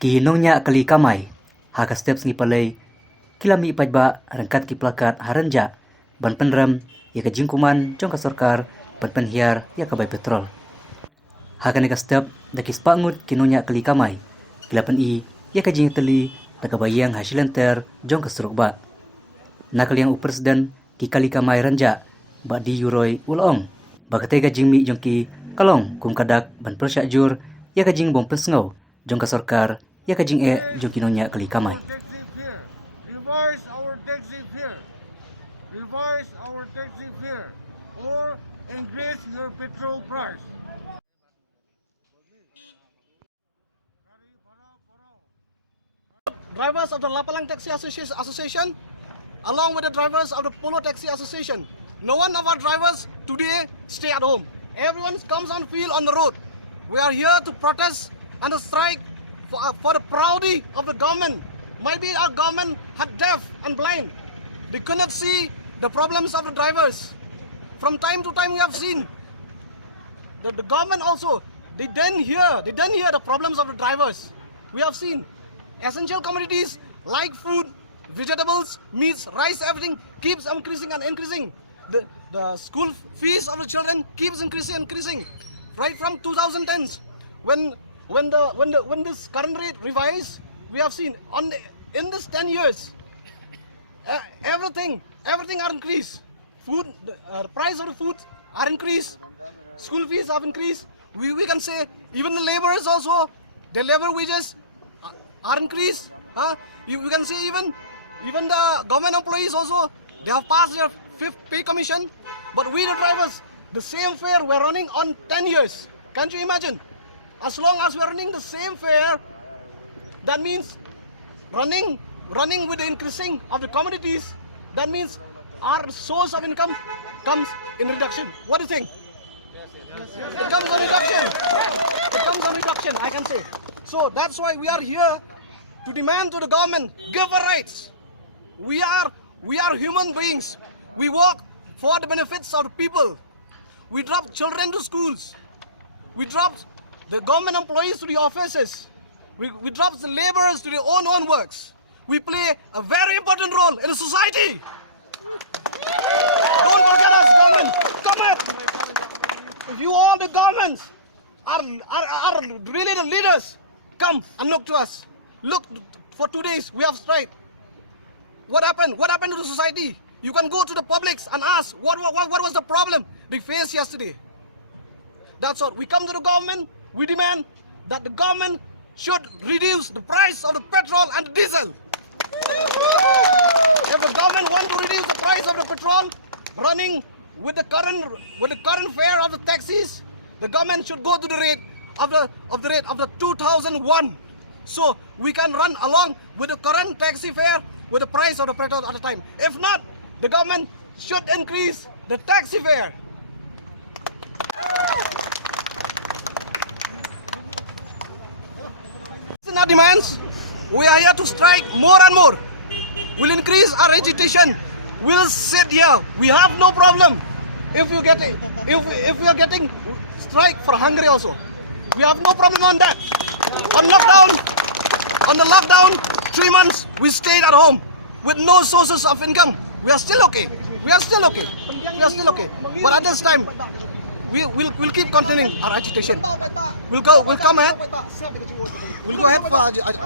Gihinong niya kali kamay, haka steps ngi palay, kilami ipajba rangkat ki plakat haranja, ban penram, ya ka jingkuman, jong ka sarkar, ban penhiar, ya ka bay petrol. Haka nega step, daki spangut kinunya kali kamay, kilapan ya ka jing teli, daga bayang hasilenter, jong ka surukba. Nakal yang presiden ki kali kamay ranja, ba di yuroy ulong, bagatega jingmi jong ki kalong kum kadak ban persyak jur, ya ka jing bom pesngau, jong ka sarkar, ya ka jing jong kinunya kali kamay. Revise our taxi fare. Revise our taxi fare or increase your petrol price. Drivers of the Lapalang Taxi Association, along with the drivers of the Polo Taxi Association. No one of our drivers today stay at home. Everyone comes on field on the road. We are here to protest and to strike for the proudty of the government. Maybe our government had deaf and blind. They could not see the problems of the drivers. From time to time we have seen the government also, they didn't hear the problems of the drivers. We have seen essential commodities like food, vegetables, meats, rice, everything keeps increasing and increasing. The school fees of the children keeps increasing. Right from 2010s, when this current rate revised, we have seen in this 10 years, everything are increased. Food, the price of the food are increased. School fees have increased. We can say even the laborers also, their labor wages are increased. We can say even the government employees also, they have passed their 5th pay commission. But we the drivers, the same fare we're running on 10 years. Can't you imagine? As long as we're running the same fare, that means running with the increasing of the commodities, that means our source of income comes in reduction. What do you think? It comes on reduction. It comes on reduction, I can say. So that's why we are here to demand to the government, give our rights. We are human beings. We work for the benefits of the people. We drop children to schools. We drop the government employees to the offices. We drop the laborers to their own works. We play a very important role in the society. Don't forget us, government. Come up. If you all the governments are really the leaders, come and look to us. Look, for 2 days we have strike. What happened? What happened to the society? You can go to the publics and ask what was the problem they faced yesterday. That's all. We come to the government. We demand that the government should reduce the price of the petrol and the diesel. If the government wants to reduce the price of the petrol, running with the current fare of the taxis, the government should go to the rate of the 2001. So we can run along with the current taxi fare with the price of the petrol at the time. If not, the government should increase the taxi fare. In our demands, we are here to strike more and more. We'll increase our agitation. We'll sit here. We have no problem if we are getting strike for Hungary also. We have no problem on that. On the lockdown, 3 months we stayed at home with no sources of income. We are still okay. But at this time, we'll keep continuing our agitation. We'll come ahead. We'll go ahead for agitation.